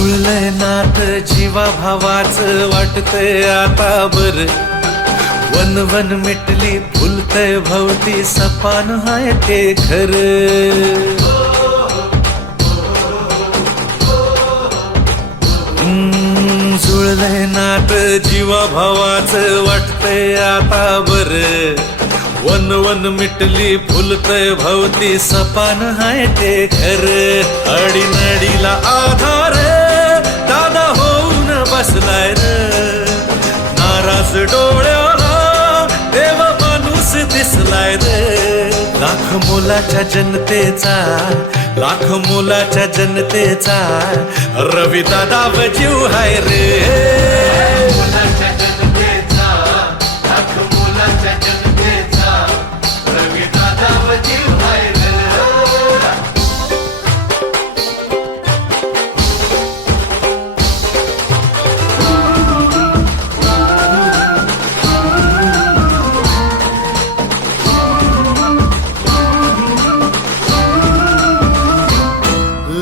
जुळलंय नात जीवा भावाचं वाटतंय आता बर. वन वन मिटली फुलतय भवती सपान हाय ते खर. जुळलंय नात जीवा भावाचं वाटतंय आता बर. वन वन मिटली फुलतय भवती सपान हाय ते घर. अडीनडीला आधार दादा होऊन बसलाय र. नाराज डोळ्याला देव माणूस दिसलाय रे. लाख मोलाच्या जनतेचा लाख मोलाच्या जनतेचा रवी दादा जीव हाय रे.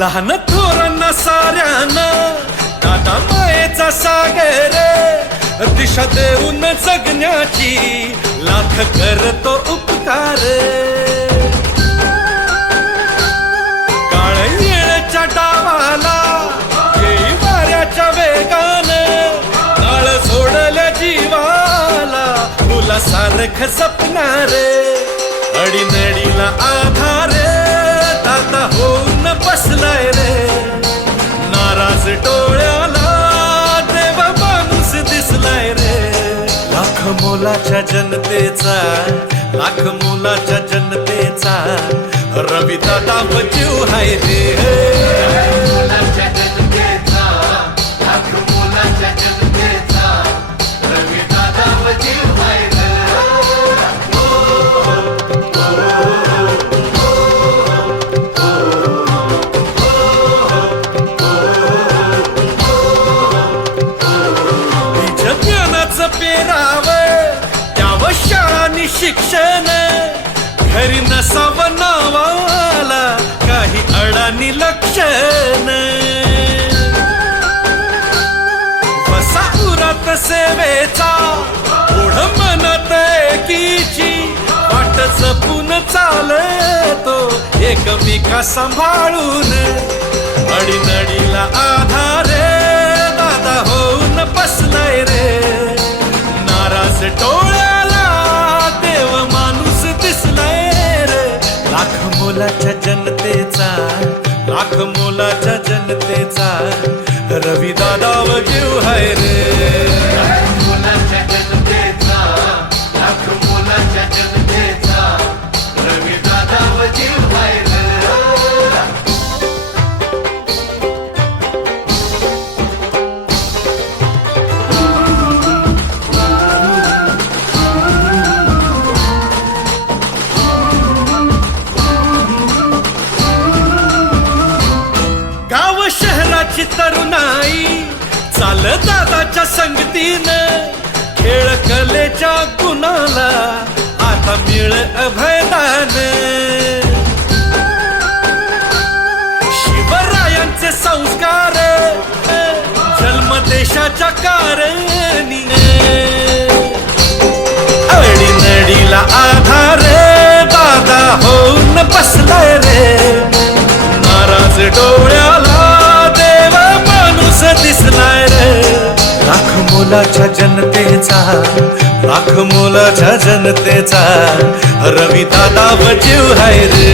लहान थोरांना साऱ्यांना दादा मायेचा सागर. दिशा देऊन जगण्याची लाख करतो उपकार. काळ येळच्या डावाला येई वाऱ्याच्या वेगान. नाळ सोडल्या जीवाला तुला सारख जपणार. अडीनडीला आधार दादा होऊन बसलाय रे. नाराज डोळ्याला देव माणूस दिसलाय रे. लाख मोलाच्या जनतेचा लाख मोलाच्या जनतेचा रवी दादा जीव हाय रे. पेराव त्यावर शाळांनी शिक्षण. घरी नसावं नावाला काही अडाणी लक्षण. बसा उरात सेवेचा ओढ मनात एकीची. वाट जपून चालतो एकमेका सांभाळून. अडीनडीला आधार दादा होऊन बसलाय रे. नाराज डोळ्याला देव माणूस दिसलाय रे. लाख मोलाच्या जनतेचा लाख मोलाच्या जनतेचा रवी दादा जीव हाय रे. शहराची तरुणाई चाल दादाच्या संगतीनं. खेळ कलेच्या गुणाला आता मिळ अभयदान. शिवरायांचे संस्कार जन्म देशाच्या कारणी. अडीनडीला आधार दादा होऊन बसलाय रे. नाराज डोळ्याला दिसलाय रे. लाख मोलाच्या जनतेचा लाख मोलाच्या जनतेचा रवी दादा जीव हाय रे.